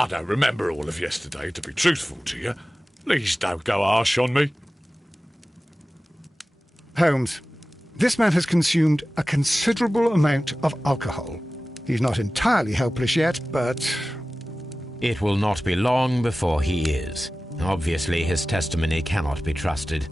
I don't remember all of yesterday, to be truthful to you. Please don't go harsh on me. Holmes, this man has consumed a considerable amount of alcohol. He's not entirely helpless yet, but... It will not be long before he is. Obviously, his testimony cannot be trusted.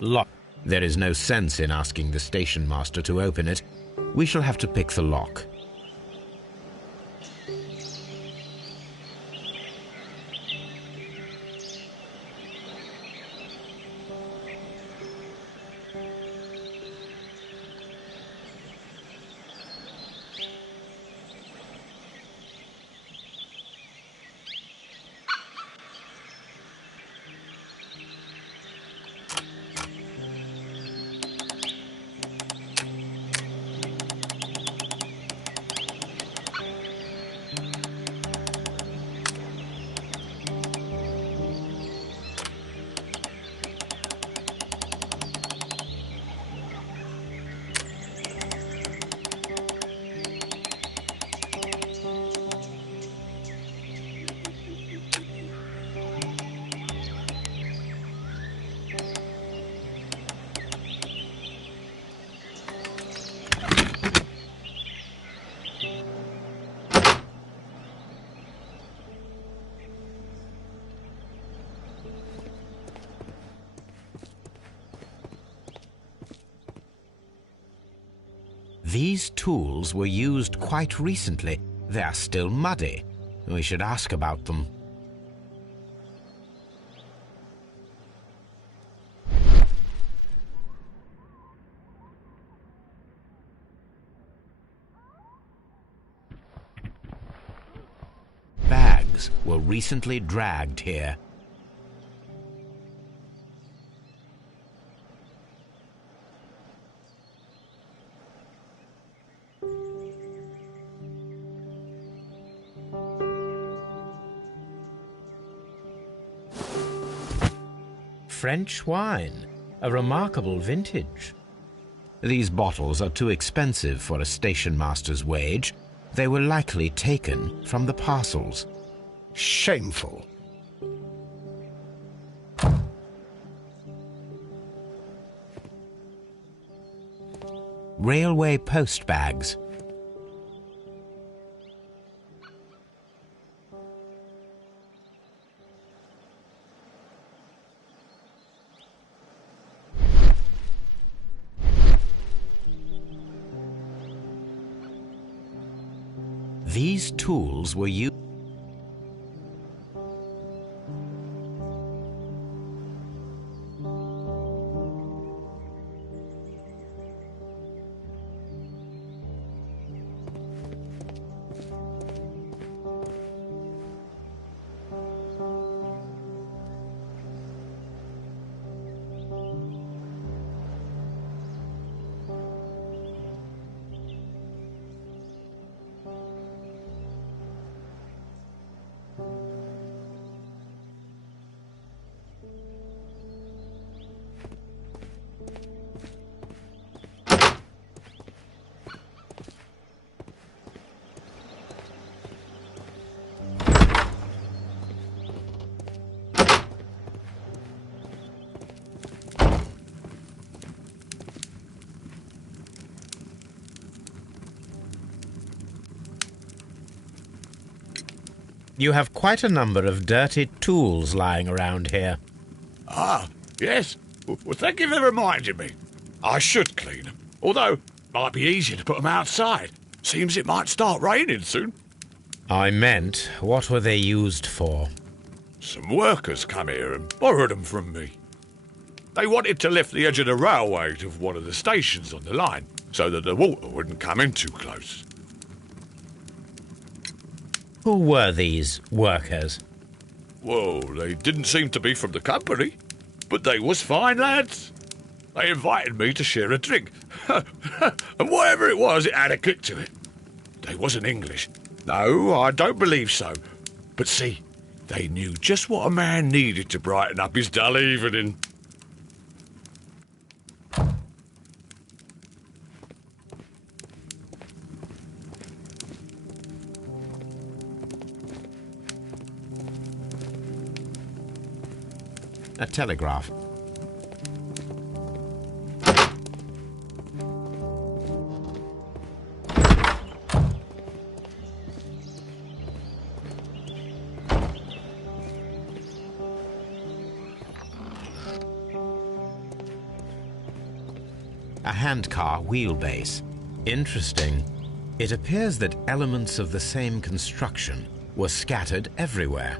Lock. There is no sense in asking the station master to open it. We shall have to pick the lock. These tools were used quite recently. They are still muddy. We should ask about them. Bags were recently dragged here. French wine, a remarkable vintage. These bottles are too expensive for a station master's wage. They were likely taken from the parcels. Shameful. Railway post bags. These tools were used. You have quite a number of dirty tools lying around here. Ah, yes. Well, thank you for reminding me. I should clean them. Although, it might be easier to put them outside. Seems it might start raining soon. I meant, what were they used for? Some workers come here and borrowed them from me. They wanted to lift the edge of the railway to one of the stations on the line, so that the water wouldn't come in too close. Who were these workers? Well, they didn't seem to be from the company, but they was fine lads. They invited me to share a drink, and whatever it was, it had a kick to it. They wasn't English. No, I don't believe so. But see, they knew just what a man needed to brighten up his dull evening. A telegraph. A handcar wheelbase. Interesting. It appears that elements of the same construction were scattered everywhere.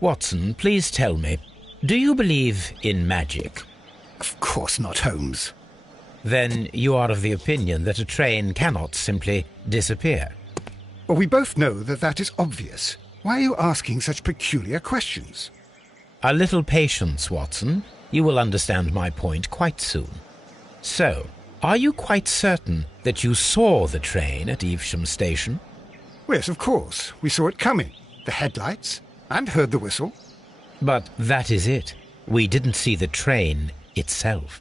Watson, please tell me, do you believe in magic? Of course not, Holmes. Then you are of the opinion that a train cannot simply disappear. Well, we both know that that is obvious. Why are you asking such peculiar questions? A little patience, Watson. You will understand my point quite soon. So, are you quite certain that you saw the train at Evesham Station? Yes, of course. We saw it coming. The headlights, and heard the whistle. But that is it. We didn't see the train itself.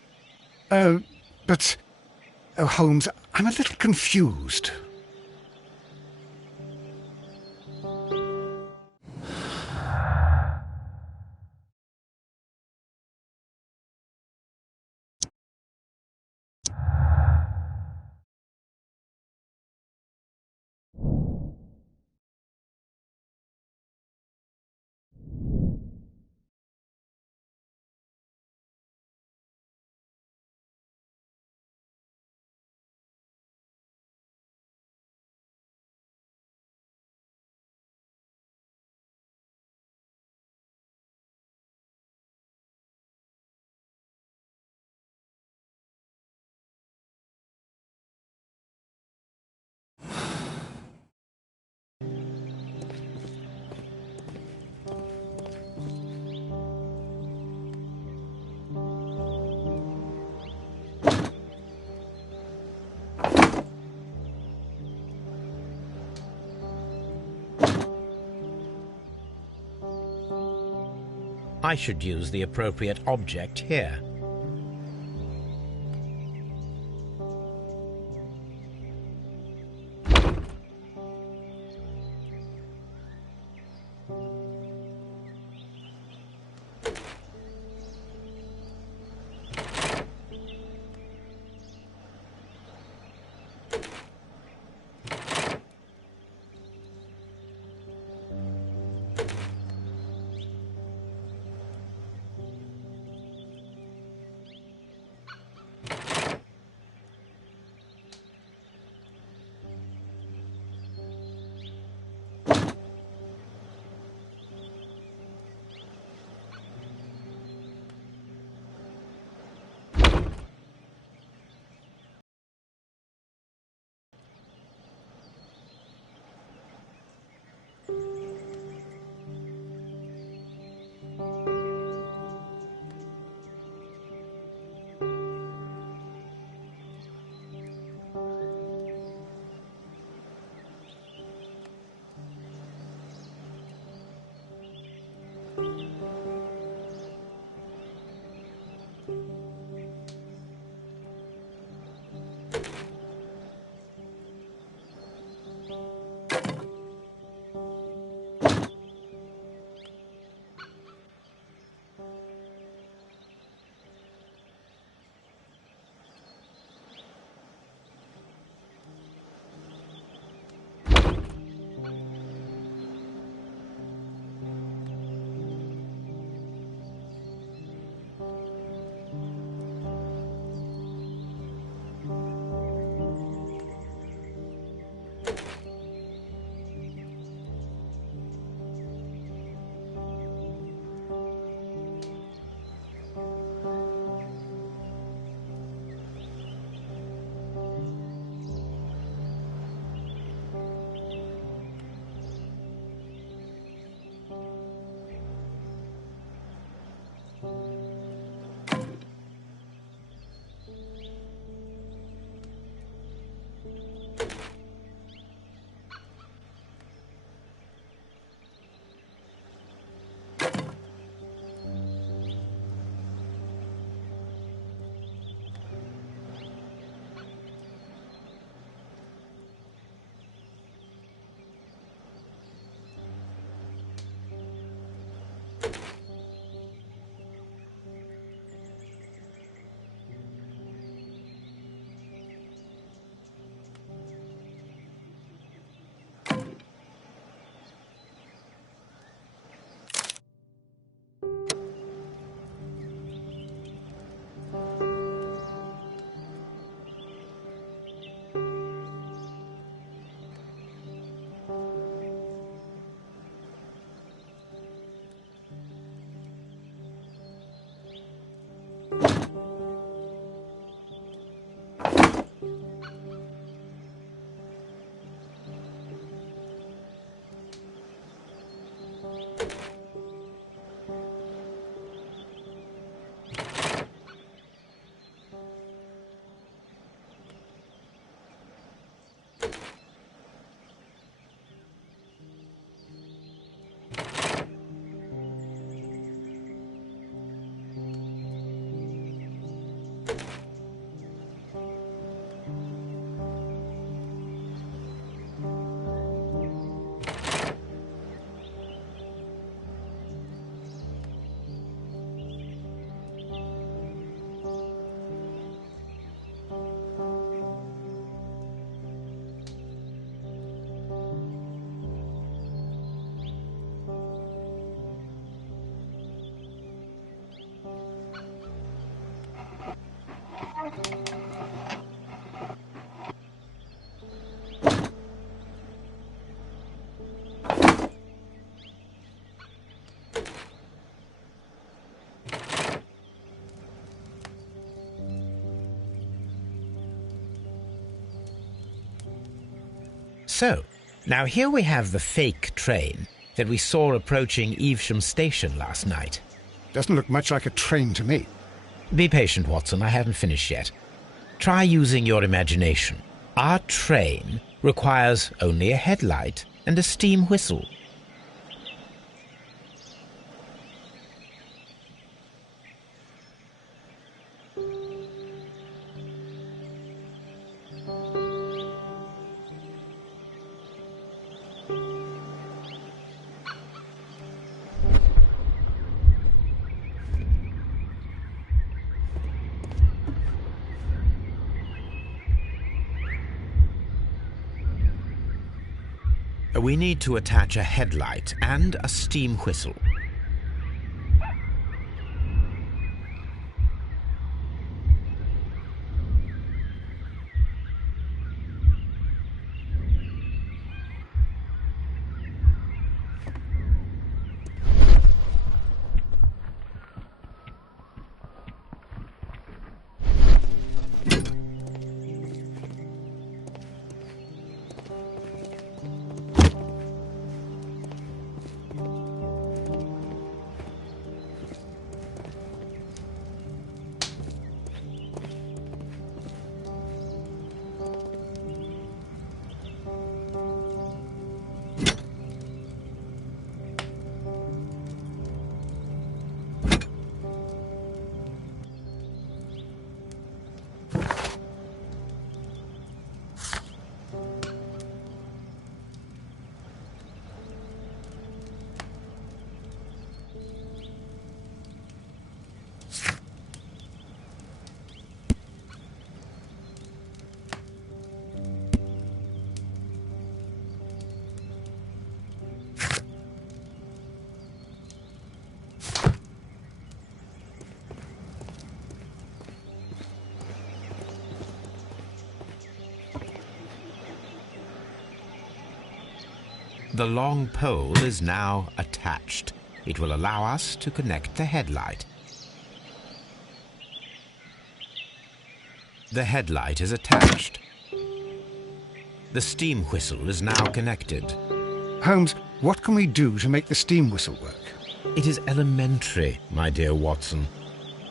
But... Oh, Holmes, I'm a little confused. I should use the appropriate object here. So, now here we have the fake train that we saw approaching Evesham Station last night. Doesn't look much like a train to me. Be patient, Watson, I haven't finished yet. Try using your imagination. Our train requires only a headlight and a steam whistle. We need to attach a headlight and a steam whistle. The long pole is now attached. It will allow us to connect the headlight. The headlight is attached. The steam whistle is now connected. Holmes, what can we do to make the steam whistle work? It is elementary, my dear Watson.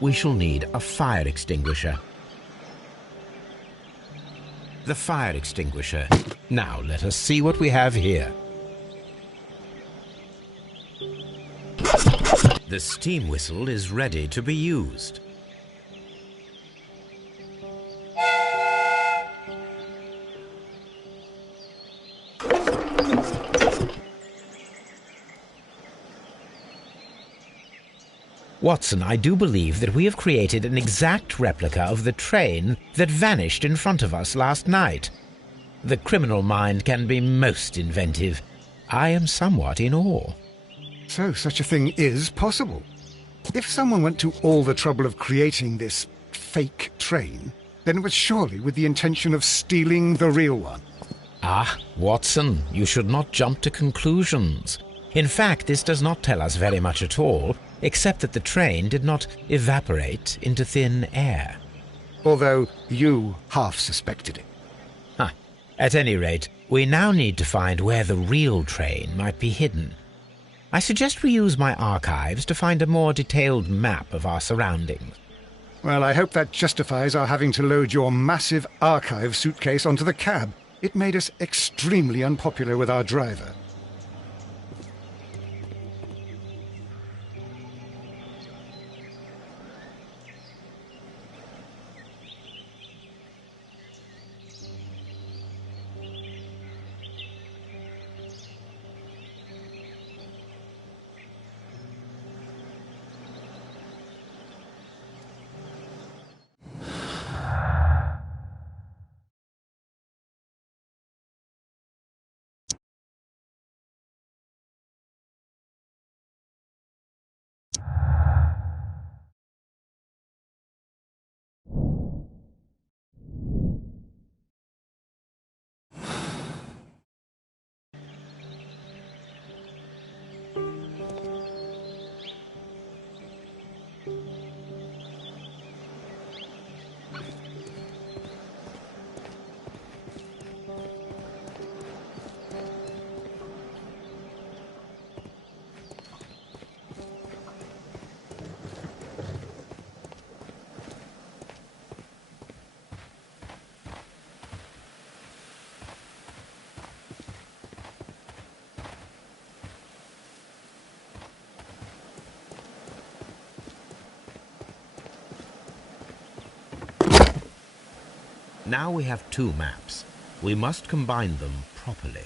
We shall need a fire extinguisher. The fire extinguisher. Now let us see what we have here. The steam whistle is ready to be used. Watson, I do believe that we have created an exact replica of the train that vanished in front of us last night. The criminal mind can be most inventive. I am somewhat in awe. So such a thing is possible. If someone went to all the trouble of creating this fake train, then it was surely with the intention of stealing the real one. Ah, Watson, you should not jump to conclusions. In fact, this does not tell us very much at all, except that the train did not evaporate into thin air. Although you half suspected it. At any rate, we now need to find where the real train might be hidden. I suggest we use my archives to find a more detailed map of our surroundings. Well, I hope that justifies our having to load your massive archive suitcase onto the cab. It made us extremely unpopular with our driver. Now we have two maps. We must combine them properly.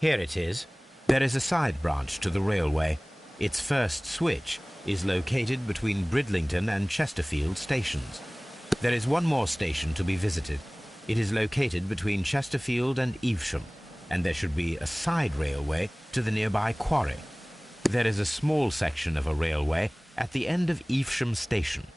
Here it is. There is a side branch to the railway. Its first switch is located between Bridlington and Chesterfield stations. There is one more station to be visited. It is located between Chesterfield and Evesham, and there should be a side railway to the nearby quarry. There is a small section of a railway at the end of Evesham station.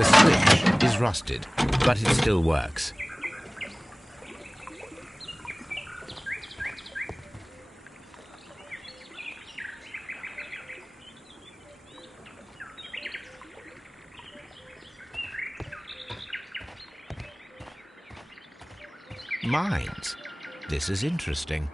The switch is rusted, but it still works. Mines. This is interesting.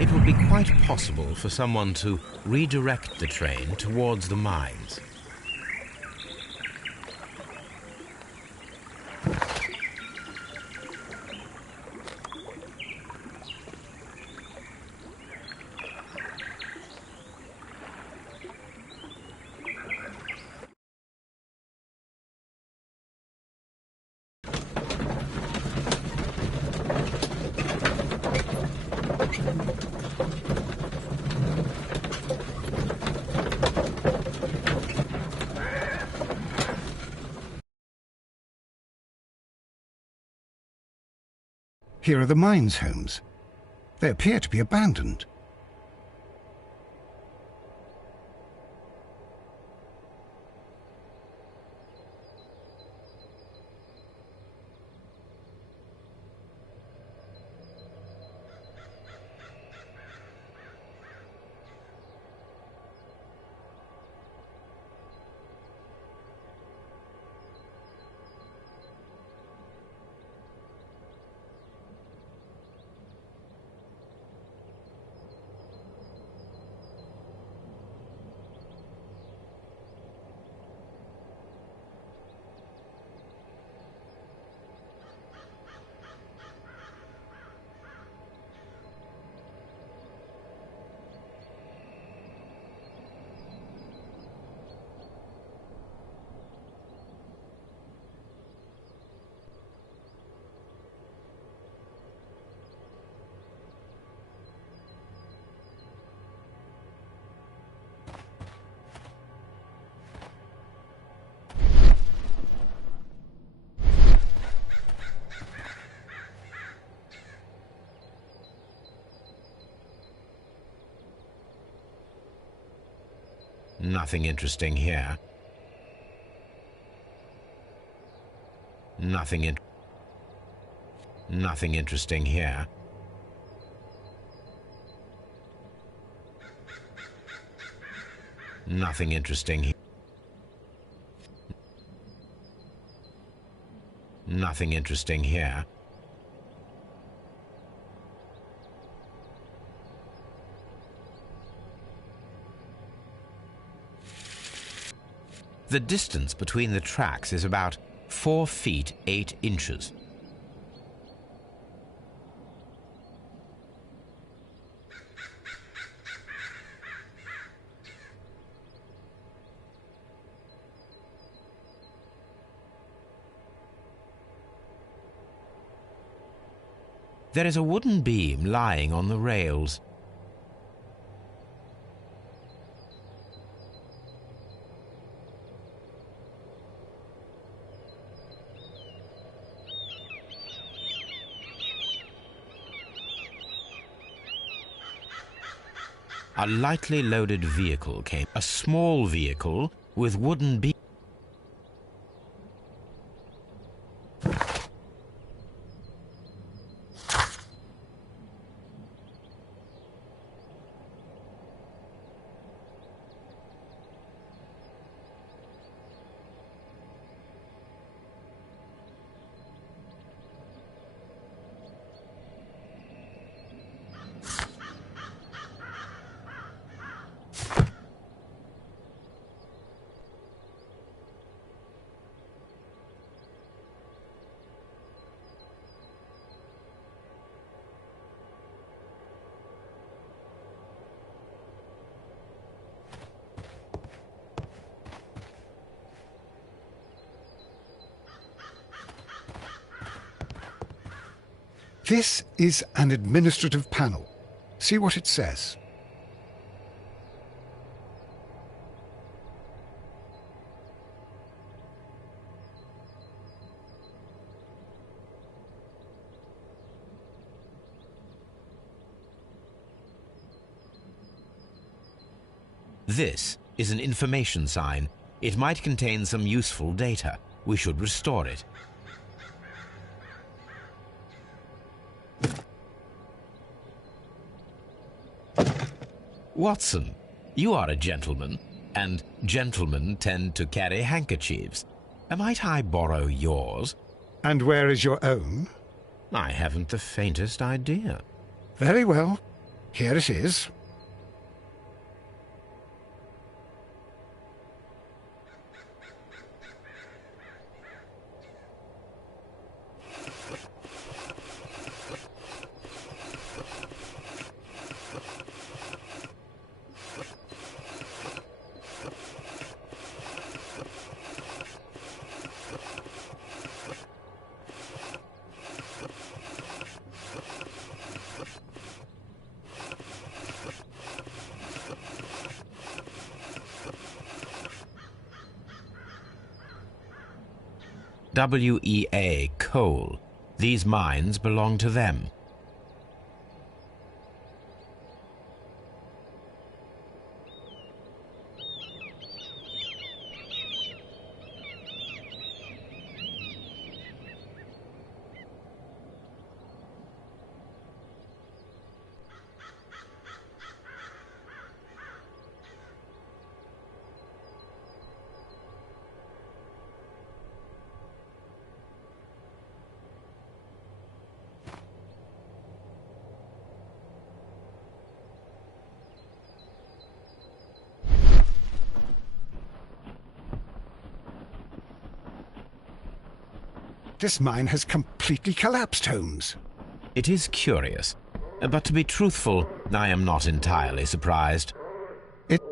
It would be quite possible for someone to redirect the train towards the mines. Here are the mines homes. They appear to be abandoned. Nothing interesting here. Nothing interesting here. Nothing interesting here. Nothing interesting here. The distance between the tracks is about 4 feet 8 inches. There is a wooden beam lying on the rails. A lightly loaded vehicle came. A small vehicle with wooden beam. This is an administrative panel. See what it says. This is an information sign. It might contain some useful data. We should restore it. Watson, you are a gentleman, and gentlemen tend to carry handkerchiefs. Might I borrow yours? And where is your own? I haven't the faintest idea. Very well. Here it is. WEA, coal. These mines belong to them. This mine has completely collapsed, Holmes. It is curious, but to be truthful, I am not entirely surprised. It...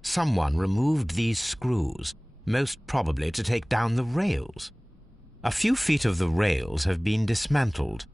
Someone removed these screws, most probably to take down the rails. A few feet of the rails have been dismantled.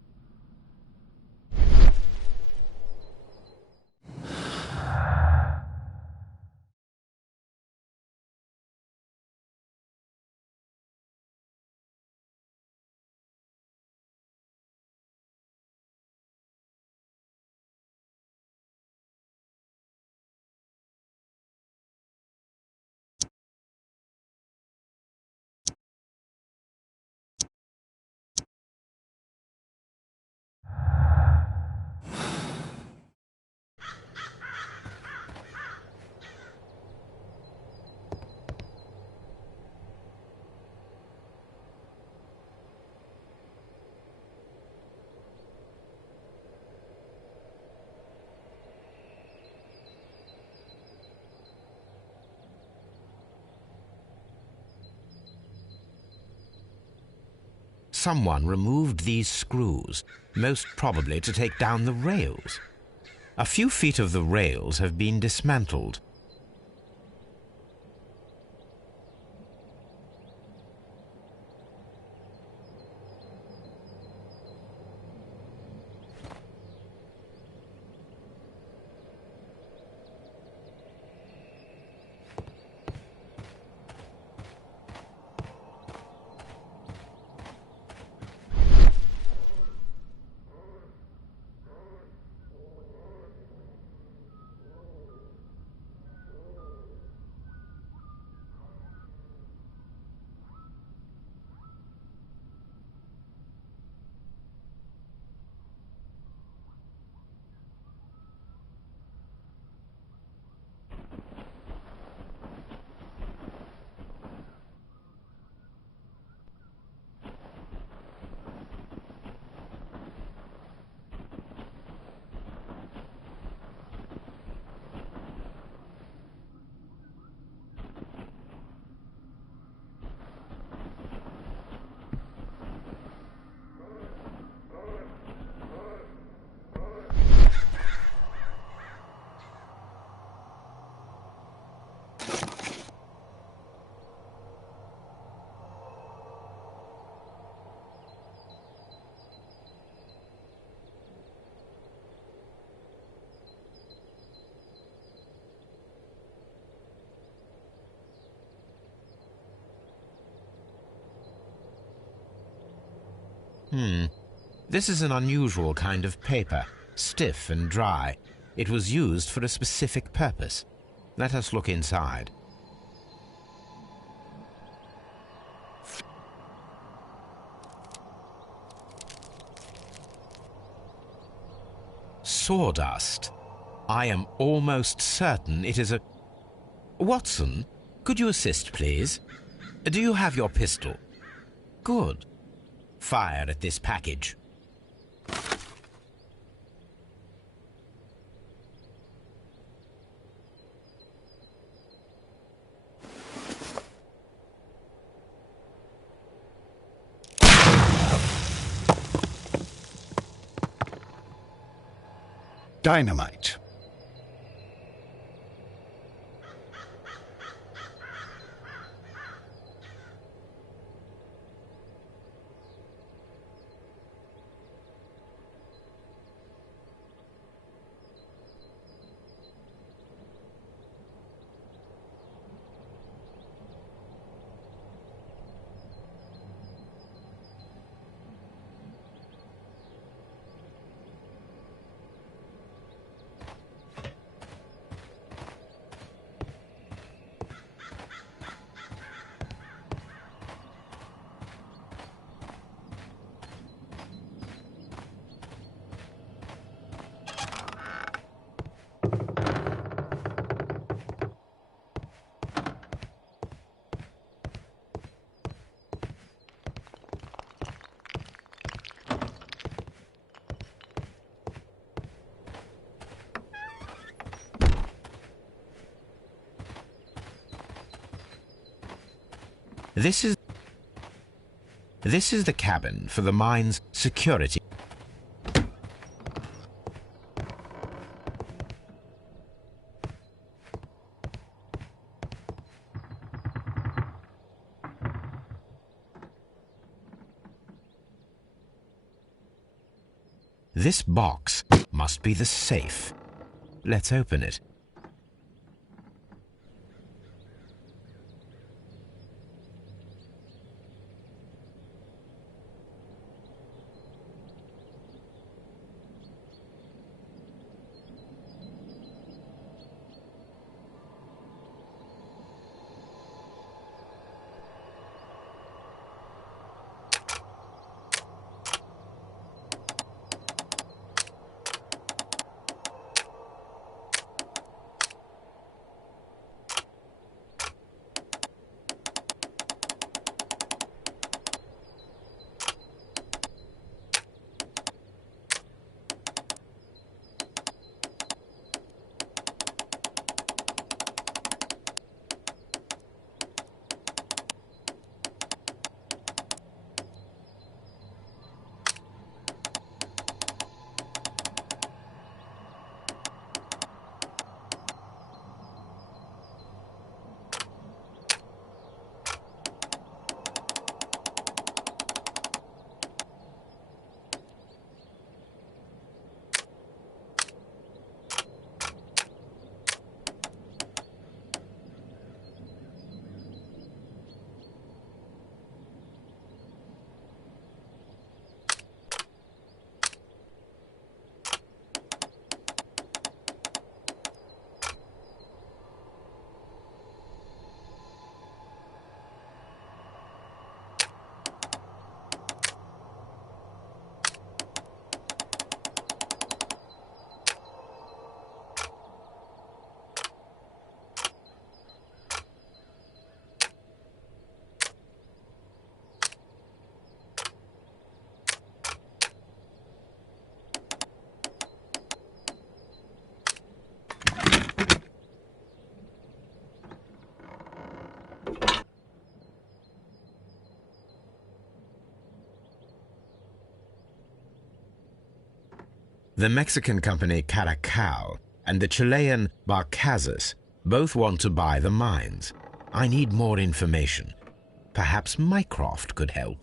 Someone removed these screws, most probably to take down the rails. A few feet of the rails have been dismantled. This is an unusual kind of paper, stiff and dry. It was used for a specific purpose. Let us look inside. Sawdust. I am almost certain it is a... Watson, could you assist, please? Do you have your pistol? Good. Fire at this package. Dynamite. This is the cabin for the mine's security. This box must be the safe. Let's open it. The Mexican company Caracal and the Chilean Barcazas both want to buy the mines. I need more information. Perhaps Mycroft could help.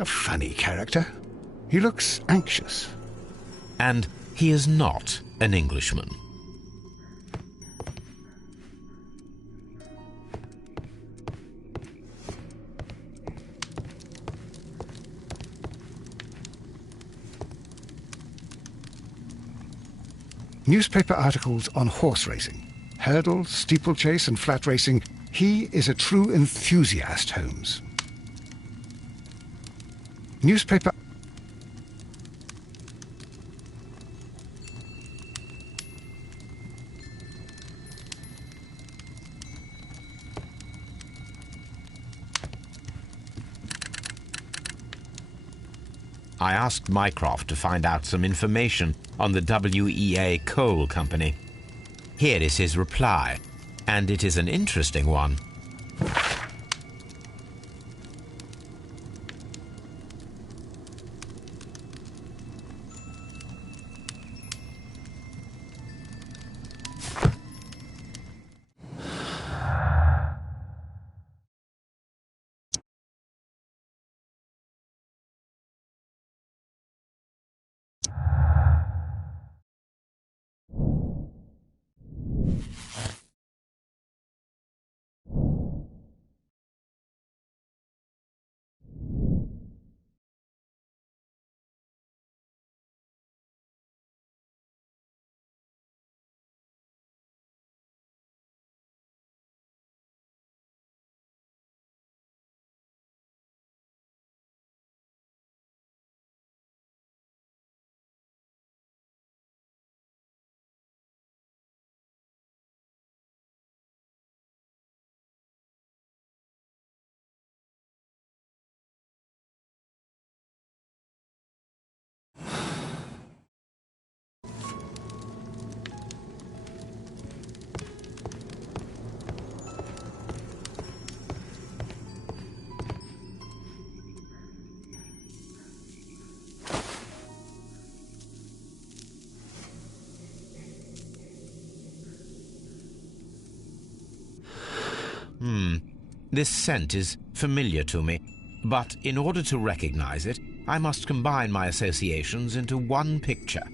A funny character. He looks anxious. And he is not an Englishman. Newspaper articles on horse racing, hurdle, steeplechase and flat racing. He is a true enthusiast, Holmes. Newspaper... I asked Mycroft to find out some information on the WEA Coal Company. Here is his reply, and it is an interesting one. This scent is familiar to me, but in order to recognize it, I must combine my associations into one picture.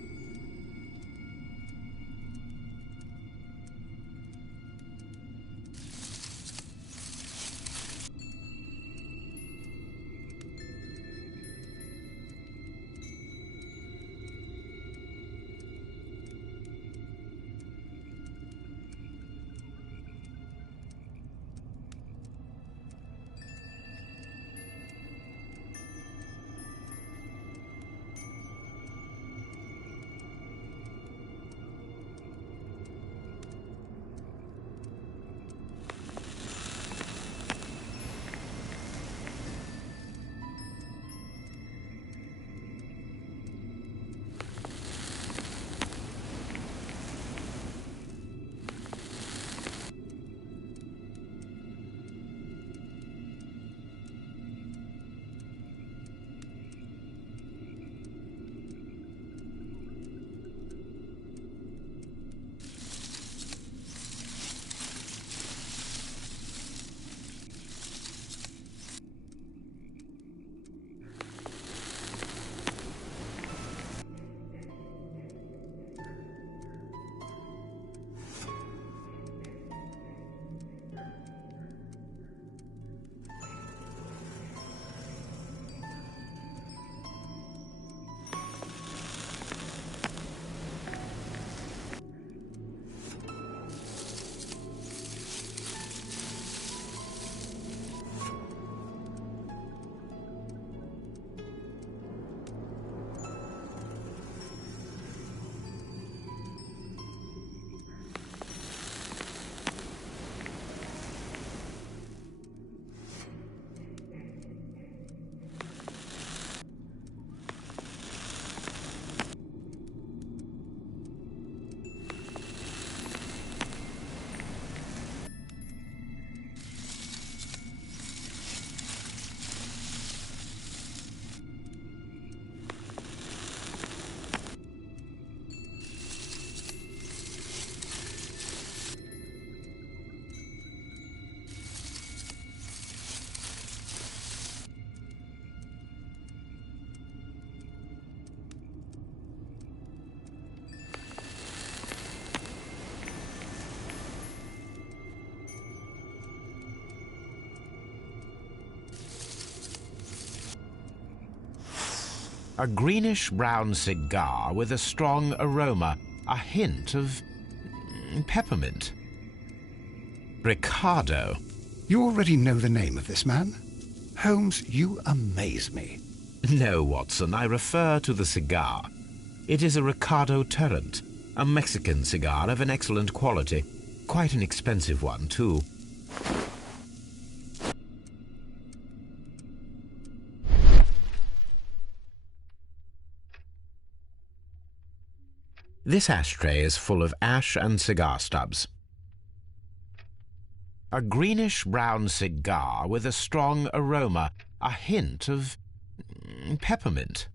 A greenish-brown cigar with a strong aroma, a hint of peppermint. Ricardo. You already know the name of this man? Holmes, you amaze me. No, Watson, I refer to the cigar. It is a Ricardo Turrent, a Mexican cigar of an excellent quality. Quite an expensive one, too. This ashtray is full of ash and cigar stubs. A greenish-brown cigar with a strong aroma, a hint of peppermint.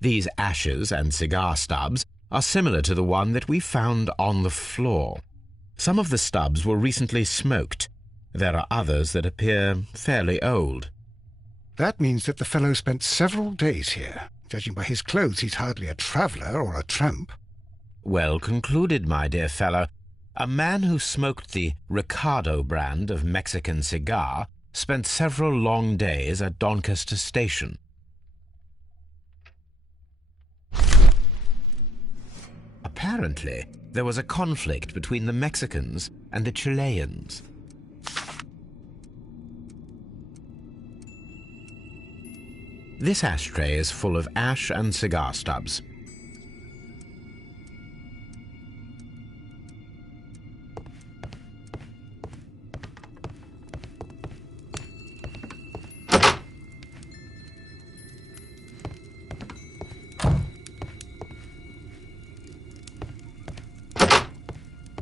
These ashes and cigar stubs are similar to the one that we found on the floor. Some of the stubs were recently smoked. There are others that appear fairly old. That means that the fellow spent several days here. Judging by his clothes, he's hardly a traveller or a tramp. Well concluded, my dear fellow. A man who smoked the Ricardo brand of Mexican cigar spent several long days at Doncaster Station. Apparently, there was a conflict between the Mexicans and the Chileans. This ashtray is full of ash and cigar stubs.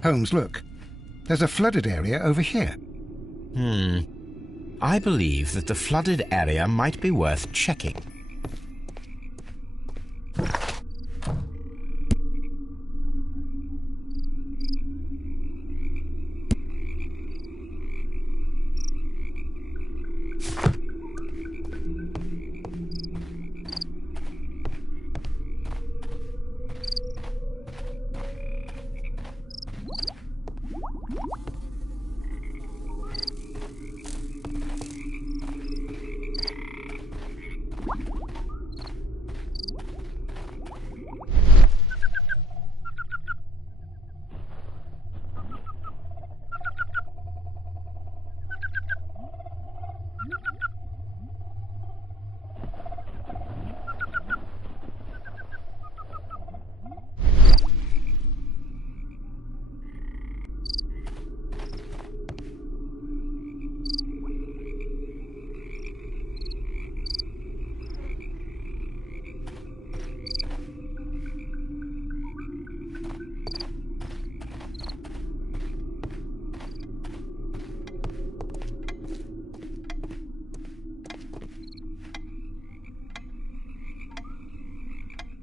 Holmes, look. There's a flooded area over here. I believe that the flooded area might be worth checking.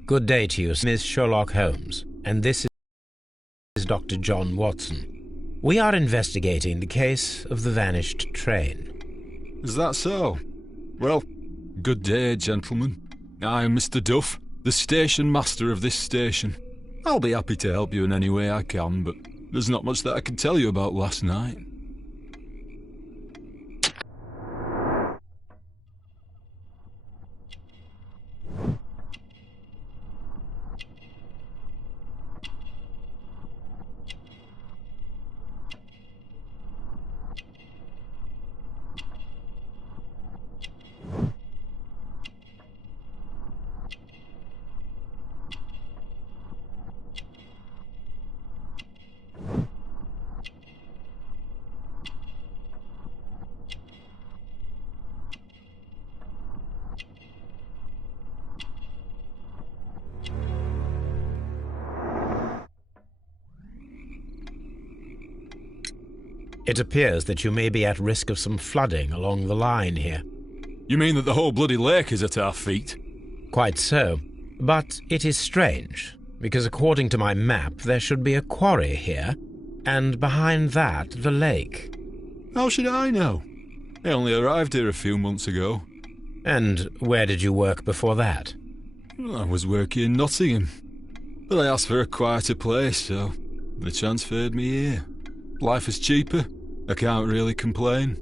Good day to you, Miss Sherlock Holmes, and this is Dr. John Watson. We are investigating the case of the vanished train. Is that so? Well, good day, gentlemen. I'm Mr. Duff, the station master of this station. I'll be happy to help you in any way I can, but there's not much that I can tell you about last night. It appears that you may be at risk of some flooding along the line here. You mean that the whole bloody lake is at our feet? Quite so. But it is strange, because according to my map, there should be a quarry here, and behind that, the lake. How should I know? I only arrived here a few months ago. And where did you work before that? I was working in Nottingham, but I asked for a quieter place, so they transferred me here. Life is cheaper. I can't really complain.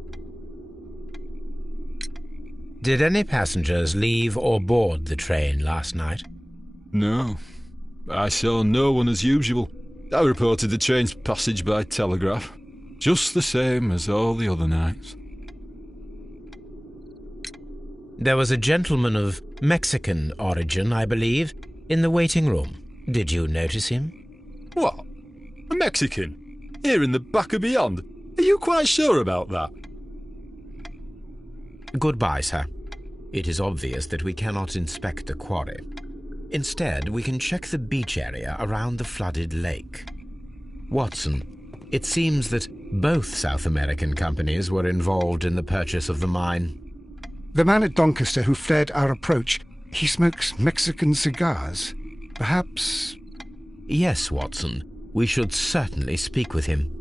Did any passengers leave or board the train last night? No. I saw no one as usual. I reported the train's passage by telegraph, just the same as all the other nights. There was a gentleman of Mexican origin, I believe, in the waiting room. Did you notice him? What? A Mexican? Here in the back of beyond? Are you quite sure about that? Goodbye, sir. It is obvious that we cannot inspect the quarry. Instead, we can check the beach area around the flooded lake. Watson, it seems that both South American companies were involved in the purchase of the mine. The man at Doncaster who flared our approach, he smokes Mexican cigars. Perhaps... Yes, Watson. We should certainly speak with him.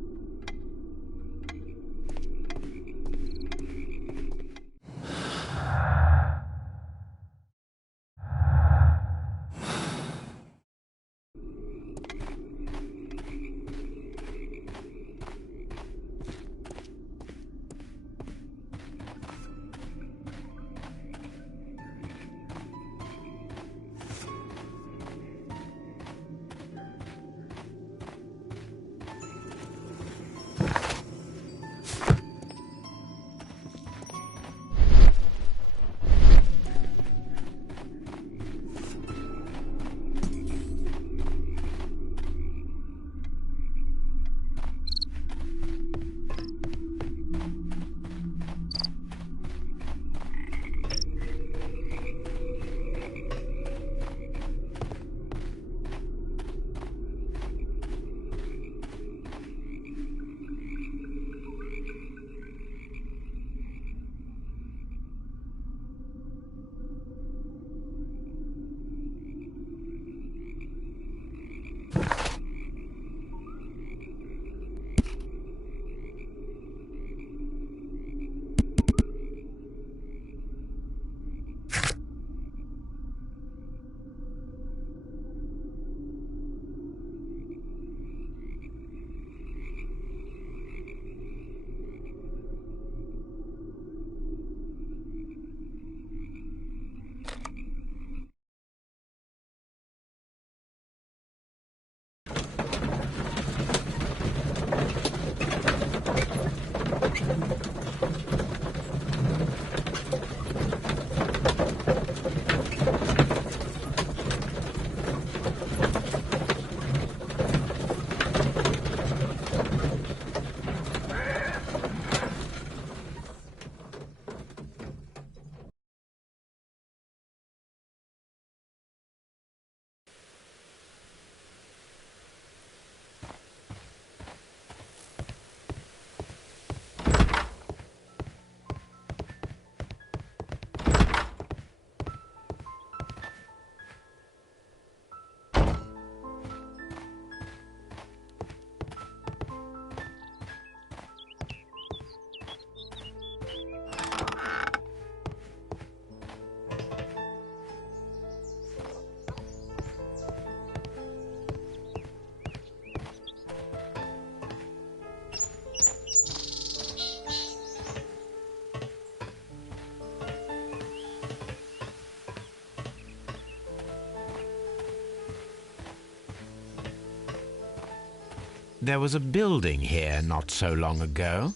There was a building here not so long ago.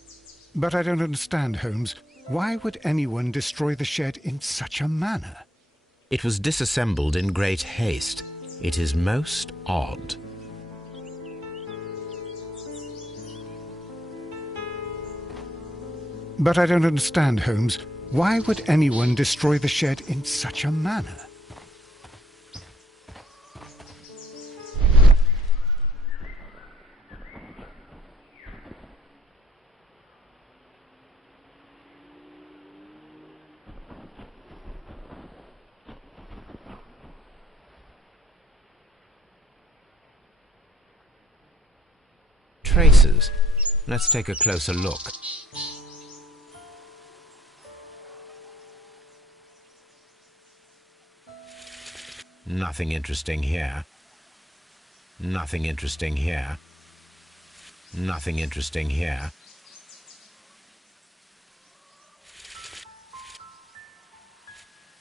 But I don't understand, Holmes. Why would anyone destroy the shed in such a manner? It was disassembled in great haste. It is most odd. But I don't understand, Holmes. Why would anyone destroy the shed in such a manner? Traces. Let's take a closer look. Nothing interesting here. Nothing interesting here. Nothing interesting here.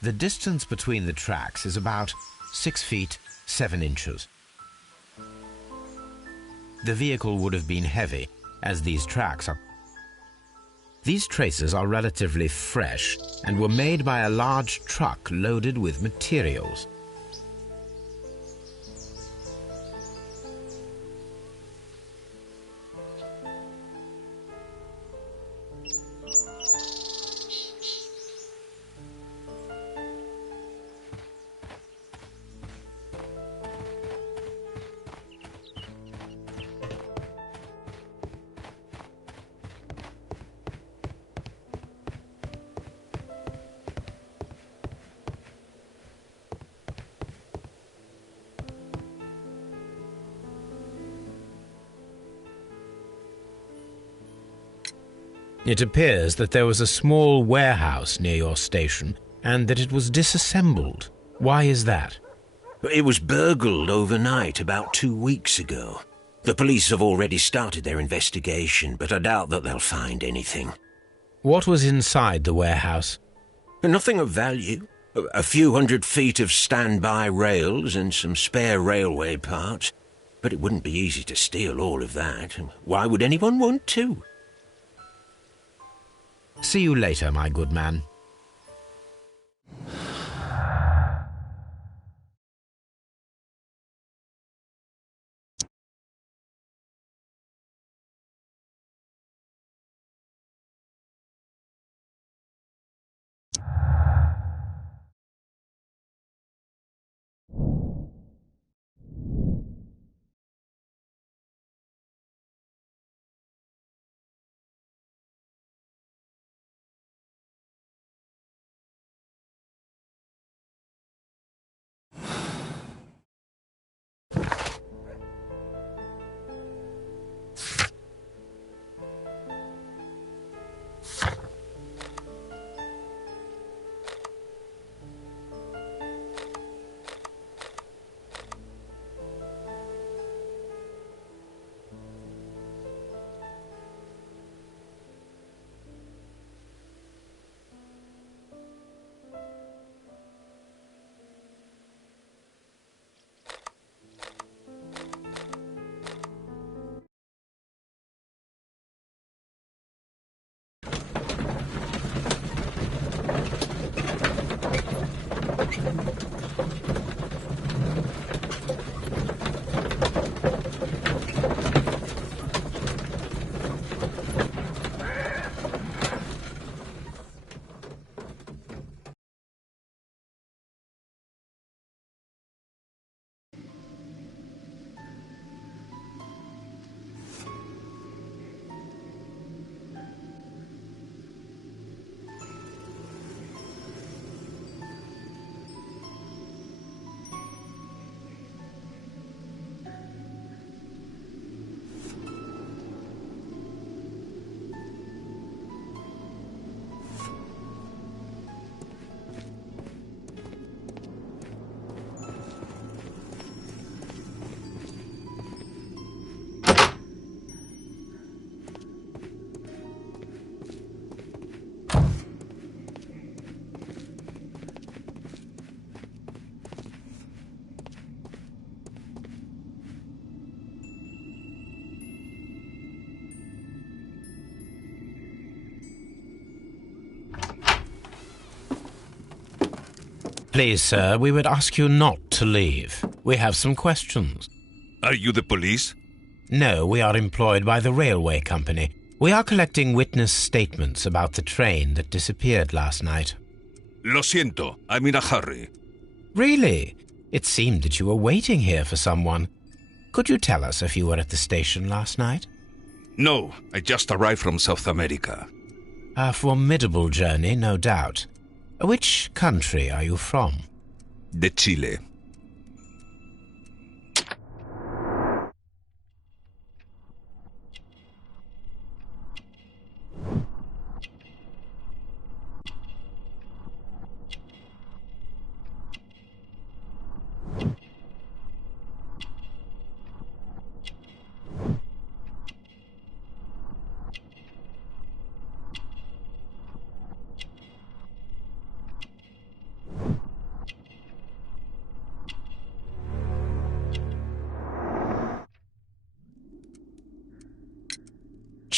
The distance between the tracks is about 6 feet 7 inches. The vehicle would have been heavy, as these tracks are. These traces are relatively fresh and were made by a large truck loaded with materials. It appears that there was a small warehouse near your station and that it was disassembled. Why is that? It was burgled overnight about 2 weeks ago. The police have already started their investigation, but I doubt that they'll find anything. What was inside the warehouse? Nothing of value. A few 100 feet of standby rails and some spare railway parts. But it wouldn't be easy to steal all of that. Why would anyone want to? See you later, my good man. Please, sir, we would ask you not to leave. We have some questions. Are you the police? No, we are employed by the railway company. We are collecting witness statements about the train that disappeared last night. Lo siento, I'm in a hurry. Really? It seemed that you were waiting here for someone. Could you tell us if you were at the station last night? No, I just arrived from South America. A formidable journey, no doubt. Which country are you from? De Chile.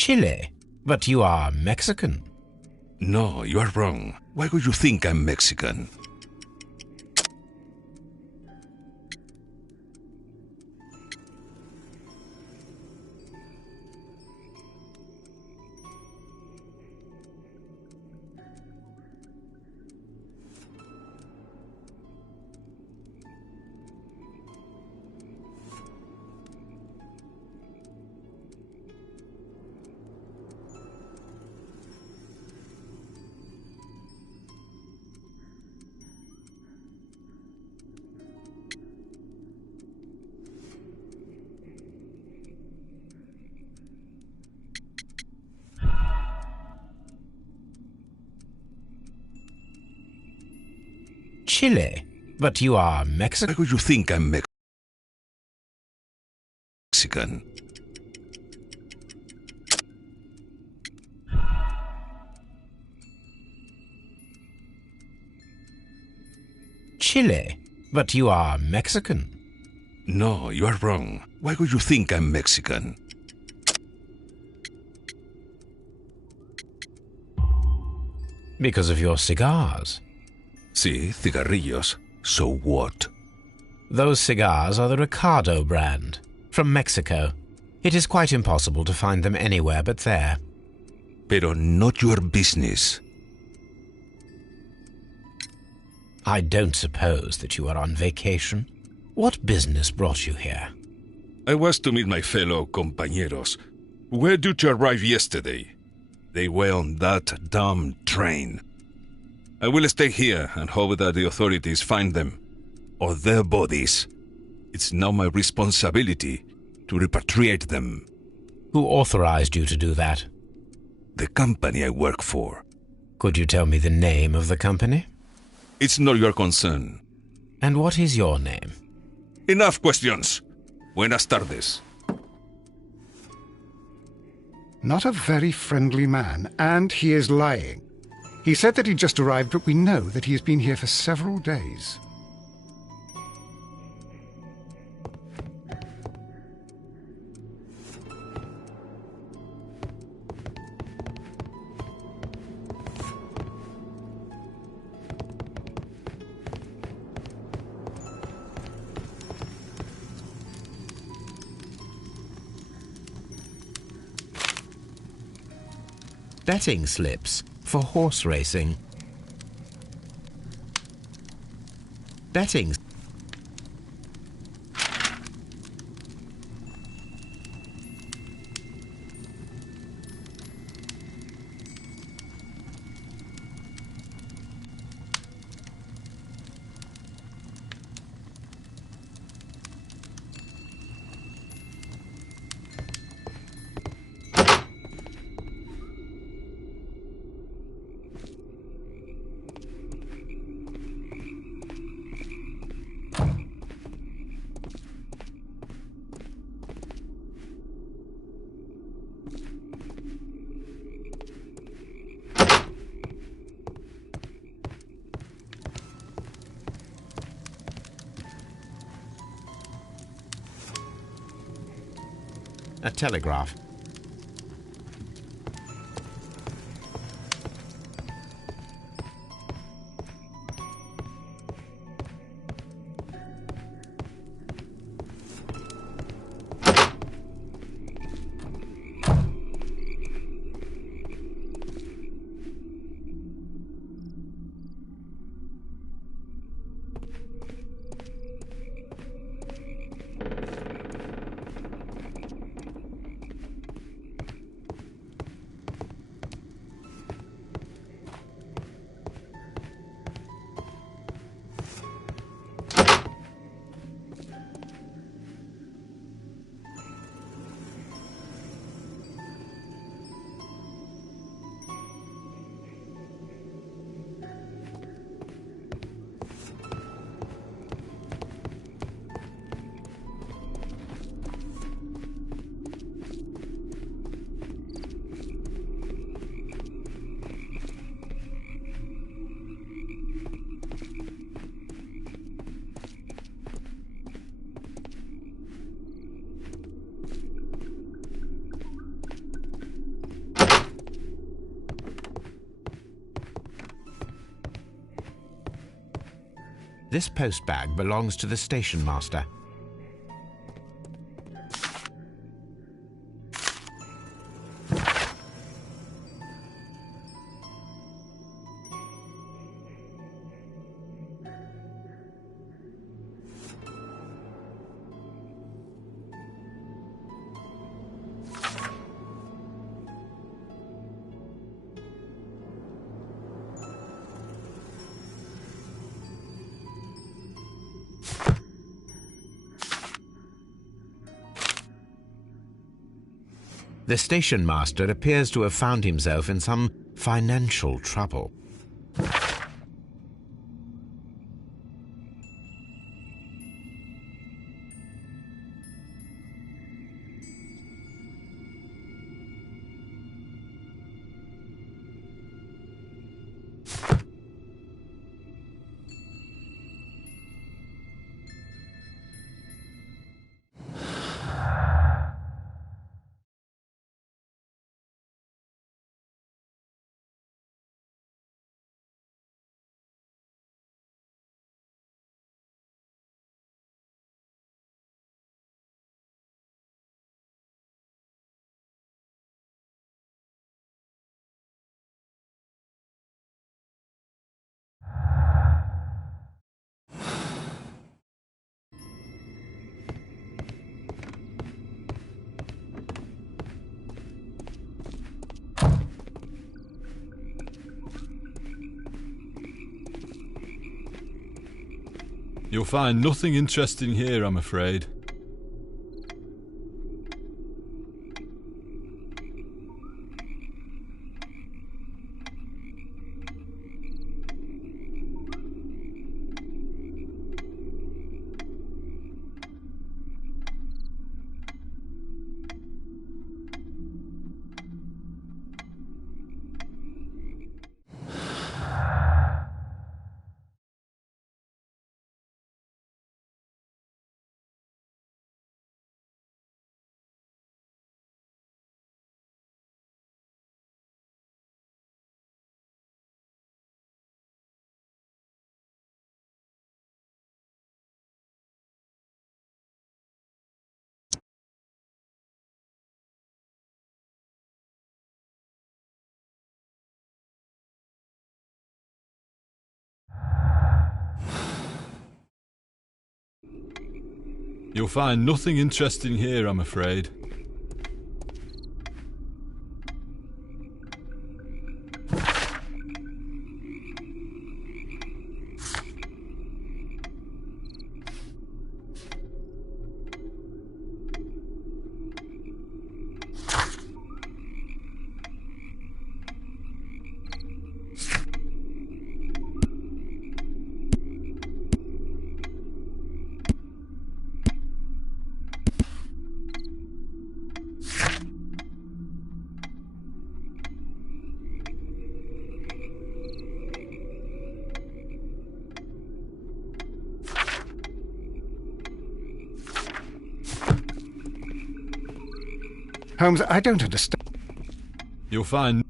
Chile, but you are Mexican. No, you are wrong. Why would you think I'm Mexican? Chile, but you are Mexican. Why would you think I'm Mexican? Chile, but you are Mexican. No, you are wrong. Why would you think I'm Mexican? Because of your cigars. Sí, cigarrillos. So what? Those cigars are the Ricardo brand, from Mexico. It is quite impossible to find them anywhere but there. Pero not your business. I don't suppose that you are on vacation. What business brought you here? I was to meet my fellow compañeros, who were due to arrive yesterday. They were on that damn train. I will stay here and hope that the authorities find them, or their bodies. It's now my responsibility to repatriate them. Who authorized you to do that? The company I work for. Could you tell me the name of the company? It's not your concern. And what is your name? Enough questions. Buenas tardes. Not a very friendly man, and he is lying. He said that he just arrived, but we know that he has been here for several days. Betting slips for horse racing. Betting. A telegraph. This post bag belongs to the station master. The station master appears to have found himself in some financial trouble. You'll find nothing interesting here, I'm afraid. You'll find nothing interesting here, I'm afraid. Holmes, I don't understand. You'll find...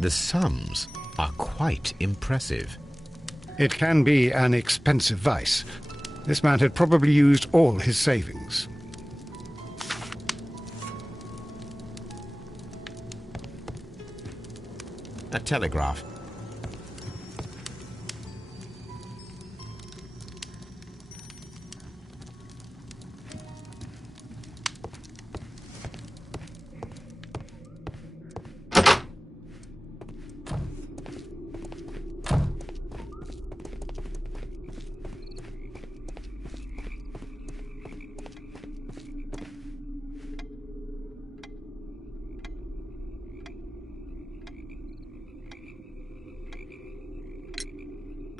The sums are quite impressive. It can be an expensive vice. This man had probably used all his savings. A telegraph.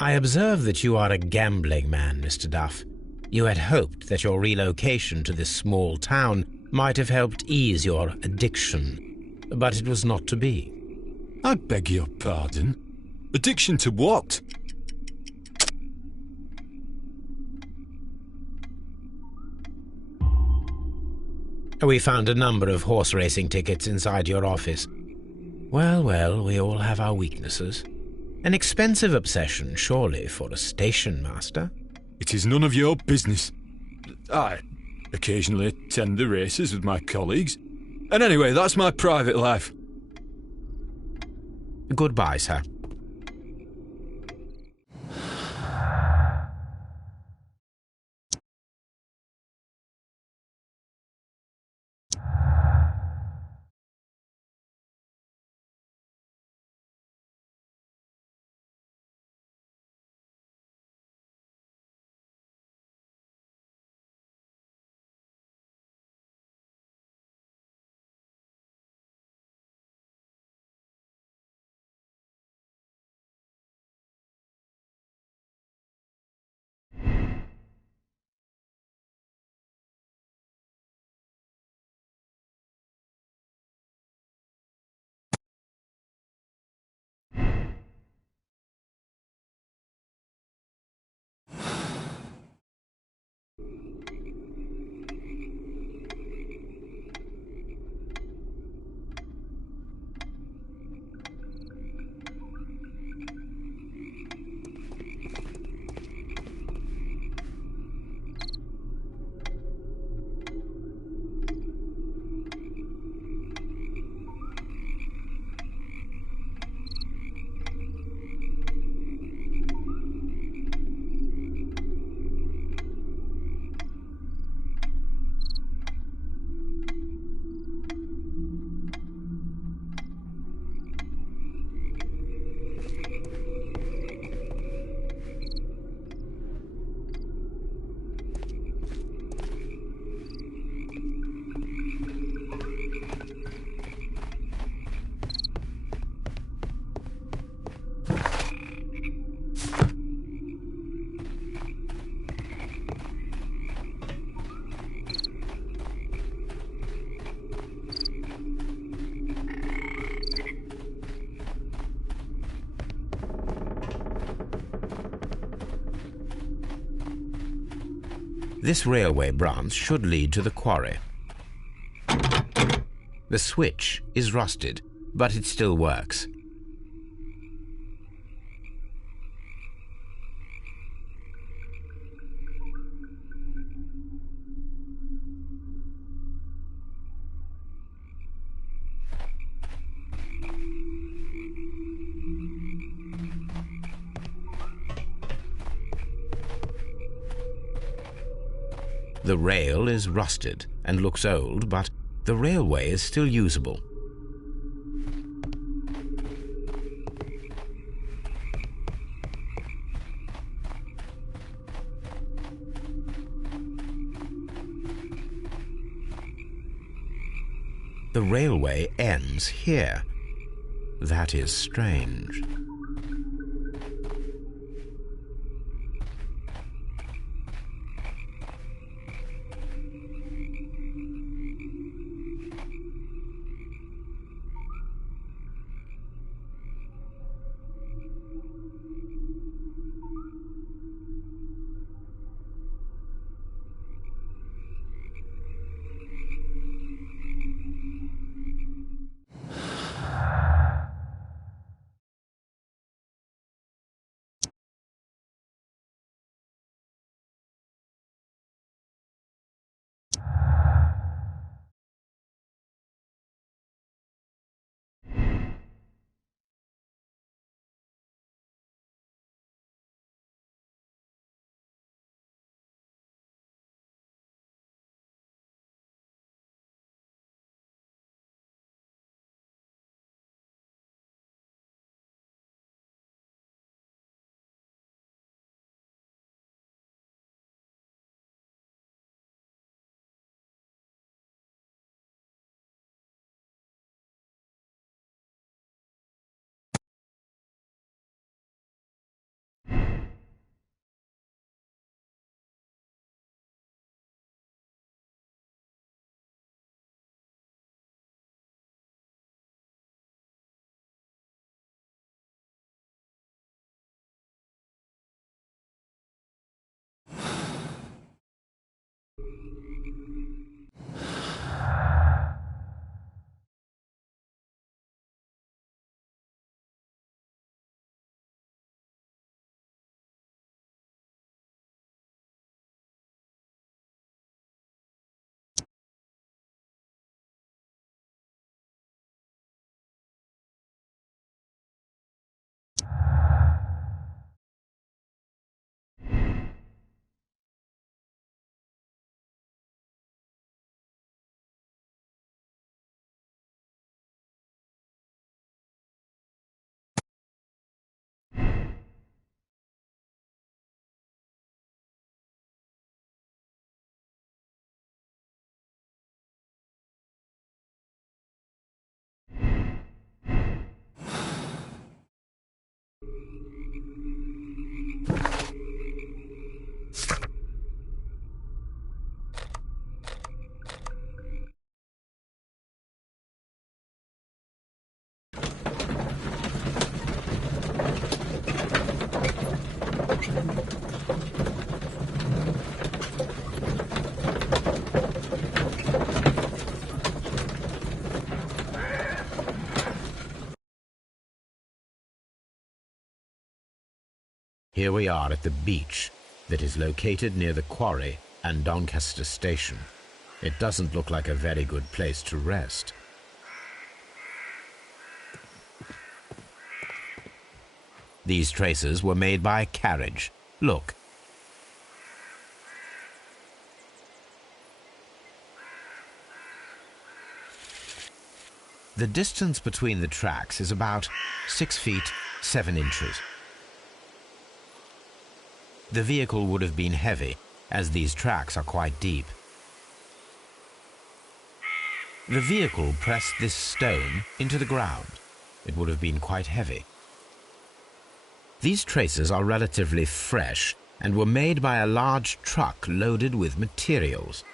I observe that you are a gambling man, Mr. Duff. You had hoped that your relocation to this small town might have helped ease your addiction, but it was not to be. I beg your pardon? Addiction to what? We found a number of horse racing tickets inside your office. Well, well, we all have our weaknesses. An expensive obsession, surely, for a station master. It is none of your business. I occasionally attend the races with my colleagues. And anyway, that's my private life. Goodbye, sir. This railway branch should lead to the quarry. The switch is rusted, but it still works. The rail is rusted and looks old, but the railway is still usable. The railway ends here. That is strange. Here we are at the beach that is located near the quarry and Doncaster Station. It doesn't look like a very good place to rest. These traces were made by a carriage. Look. The distance between the tracks is about 6 feet 7 inches. The vehicle would have been heavy, as these tracks are quite deep. The vehicle pressed this stone into the ground. It would have been quite heavy. These traces are relatively fresh and were made by a large truck loaded with materials.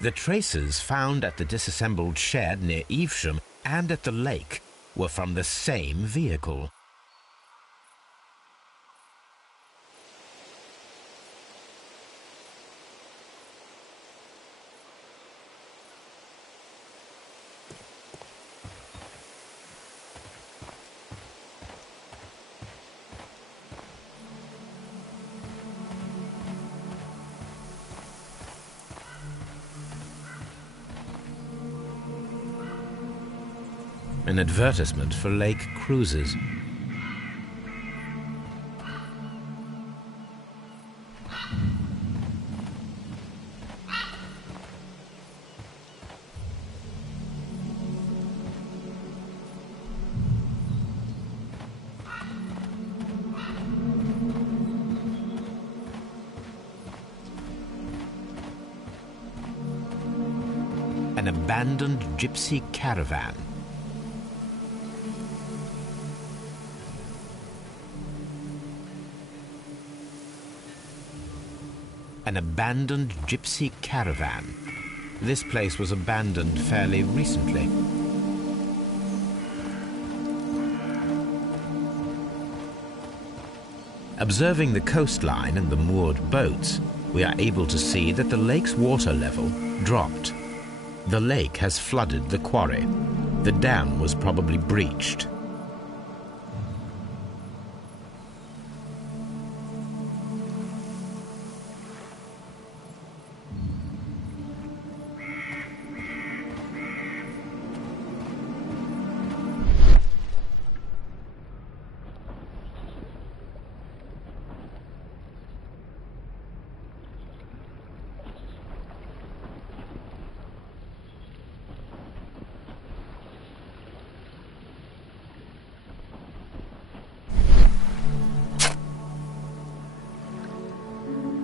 The traces found at the disassembled shed near Evesham and at the lake were from the same vehicle. An advertisement for lake cruises. An abandoned gypsy caravan. An abandoned gypsy caravan. This place was abandoned fairly recently. Observing the coastline and the moored boats, we are able to see that the lake's water level dropped. The lake has flooded the quarry. The dam was probably breached.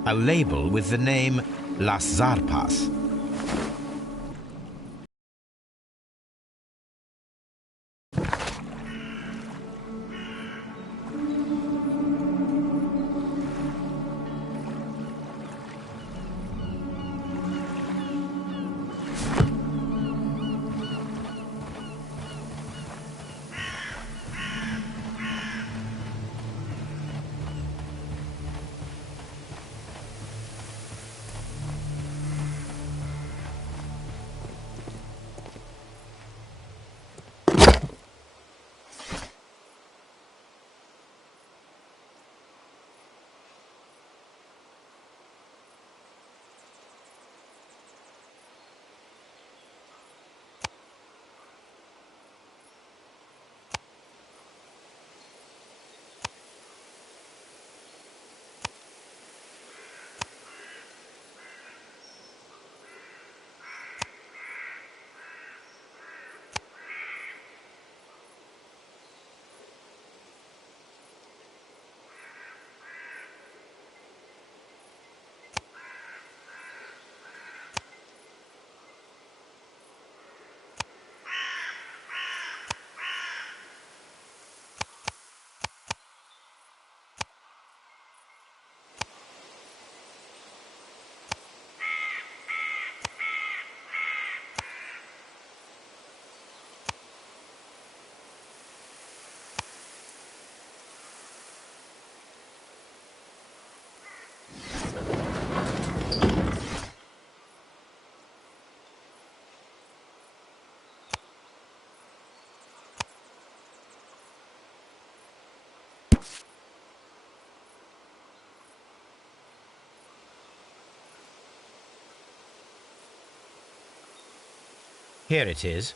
A label with the name Las Zarpas. Here it is.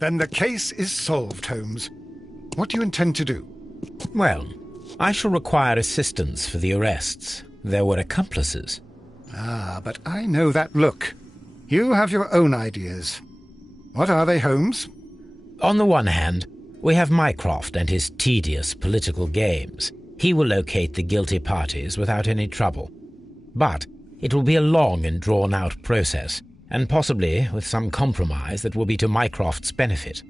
Then the case is solved, Holmes. What do you intend to do? Well, I shall require assistance for the arrests. There were accomplices. Ah, but I know that look. You have your own ideas. What are they, Holmes? On the one hand, we have Mycroft and his tedious political games. He will locate the guilty parties without any trouble. But it will be a long and drawn-out process, and possibly with some compromise that will be to Mycroft's benefit.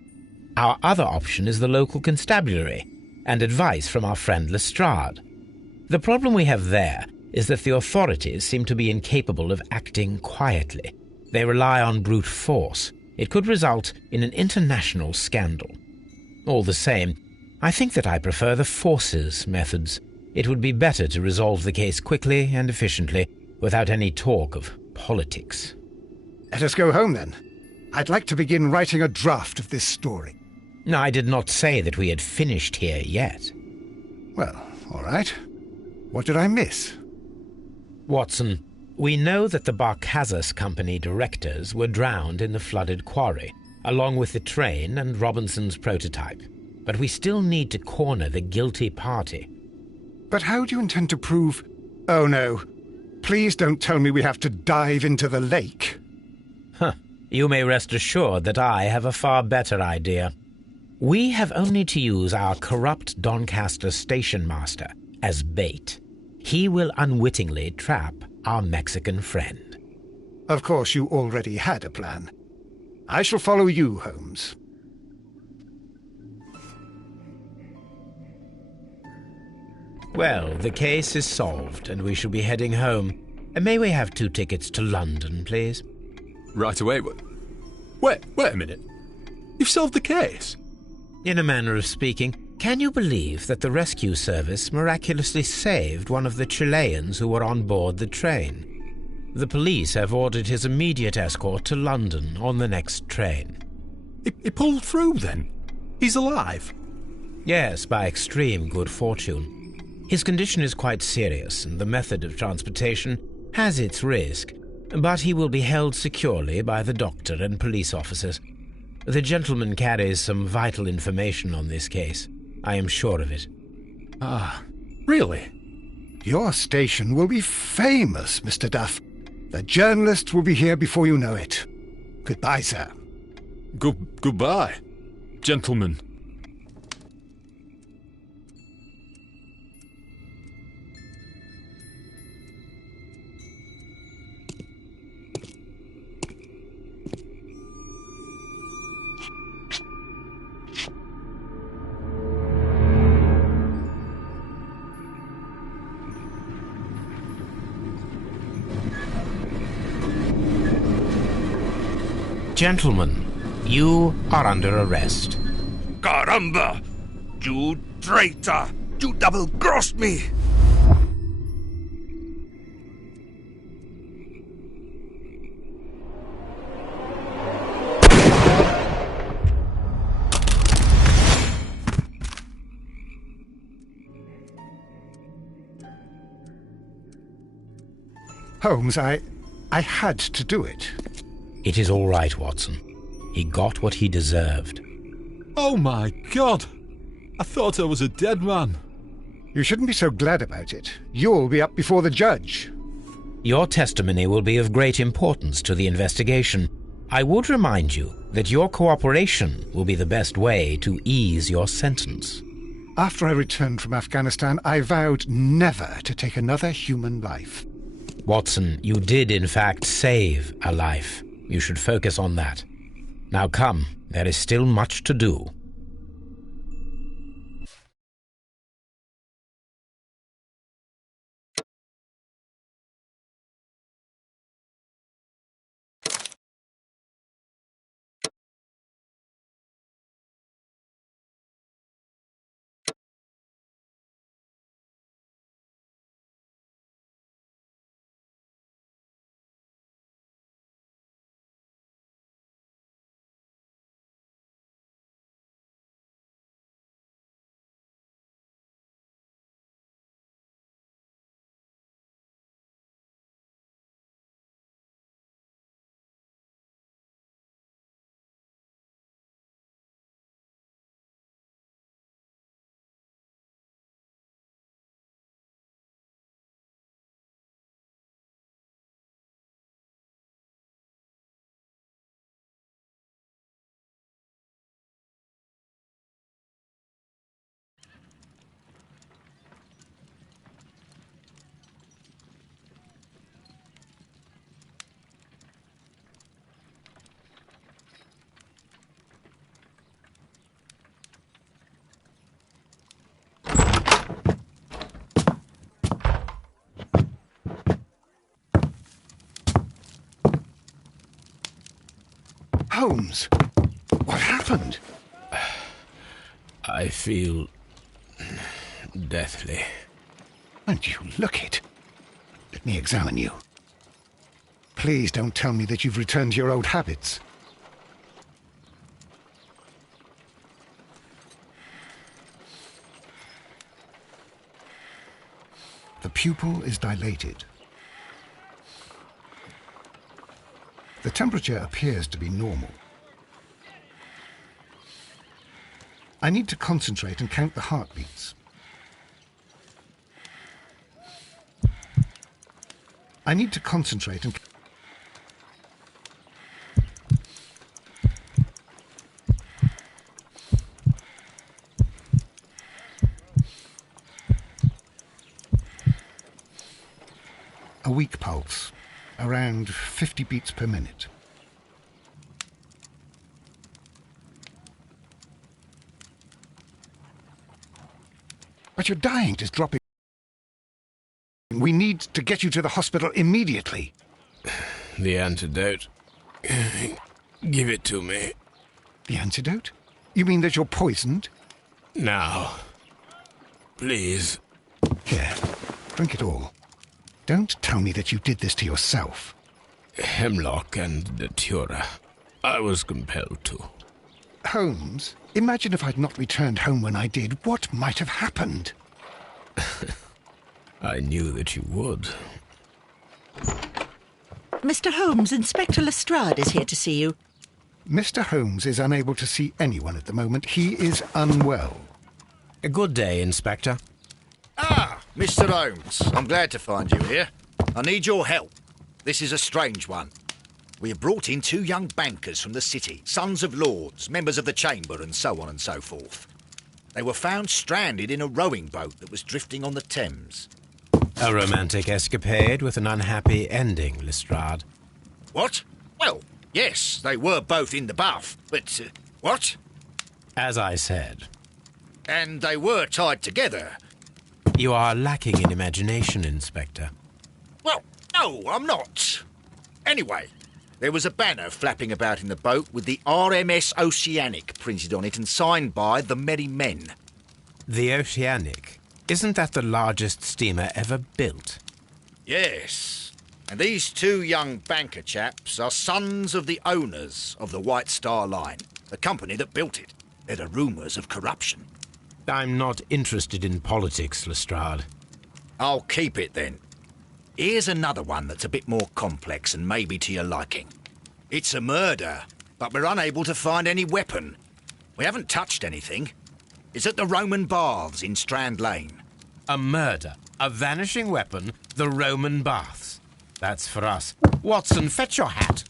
Our other option is the local constabulary, and advice from our friend Lestrade. The problem we have there is that the authorities seem to be incapable of acting quietly. They rely on brute force. It could result in an international scandal. All the same, I think that I prefer the forces methods. It would be better to resolve the case quickly and efficiently, without any talk of politics. Let us go home, then. I'd like to begin writing a draft of this story. No, I did not say that we had finished here yet. Well, all right. What did I miss? Watson, we know that the Barkazas Company directors were drowned in the flooded quarry, along with the train and Robinson's prototype. But we still need to corner the guilty party. But how do you intend to prove... Oh, no. Please don't tell me we have to dive into the lake. Huh. You may rest assured that I have a far better idea. We have only to use our corrupt Doncaster station master as bait. He will unwittingly trap our Mexican friend. Of course, you already had a plan. I shall follow you, Holmes. Well, the case is solved, and we shall be heading home. May we have 2 tickets to London, please? Right away. Wait a minute. You've solved the case? In a manner of speaking, can you believe that the rescue service miraculously saved one of the Chileans who were on board the train? The police have ordered his immediate escort to London on the next train. He pulled through, then? He's alive? Yes, by extreme good fortune. His condition is quite serious, and the method of transportation has its risk, but he will be held securely by the doctor and police officers. The gentleman carries some vital information on this case. I am sure of it. Ah, really? Your station will be famous, Mr. Duff. The journalists will be here before you know it. Goodbye, sir. Goodbye, gentlemen. Gentlemen, you are under arrest. Caramba! You traitor! You double-crossed me! Holmes, I had to do it. It is all right, Watson. He got what he deserved. Oh my God! I thought I was a dead man. You shouldn't be so glad about it. You'll be up before the judge. Your testimony will be of great importance to the investigation. I would remind you that your cooperation will be the best way to ease your sentence. After I returned from Afghanistan, I vowed never to take another human life. Watson, you did in fact save a life. You should focus on that. Now come, there is still much to do. Holmes, what happened? I feel deathly. And you look it. Let me examine you. Please don't tell me that you've returned to your old habits. The pupil is dilated. The temperature appears to be normal. I need to concentrate and count the heartbeats. I need to concentrate and... A weak pulse, around 50 beats per minute. But your dying is dropping. We need to get you to the hospital immediately. The antidote. Give it to me. The antidote? You mean that you're poisoned? Now. Please. Here, drink it all. Don't tell me that you did this to yourself. Hemlock and datura. I was compelled to. Holmes, imagine if I'd not returned home when I did. What might have happened? I knew that you would. Mr. Holmes, Inspector Lestrade is here to see you. Mr. Holmes is unable to see anyone at the moment. He is unwell. A good day, Inspector. Ah, Mr. Holmes, I'm glad to find you here. I need your help. This is a strange one. We have brought in 2 young bankers from the city, sons of lords, members of the chamber, and so on and so forth. They were found stranded in a rowing boat that was drifting on the Thames. A romantic escapade with an unhappy ending, Lestrade. What? Well, yes, they were both in the bath, but... what? As I said. And they were tied together. You are lacking in imagination, Inspector. Well, no, I'm not. Anyway, there was a banner flapping about in the boat with the RMS Oceanic printed on it and signed by the Merry Men. The Oceanic? Isn't that the largest steamer ever built? Yes. And these 2 young banker chaps are sons of the owners of the White Star Line, the company that built it. There are rumours of corruption. I'm not interested in politics, Lestrade. I'll keep it then. Here's another one that's a bit more complex and maybe to your liking. It's a murder, but we're unable to find any weapon. We haven't touched anything. It's at the Roman Baths in Strand Lane. A murder, a vanishing weapon, the Roman Baths. That's for us. Watson, fetch your hat.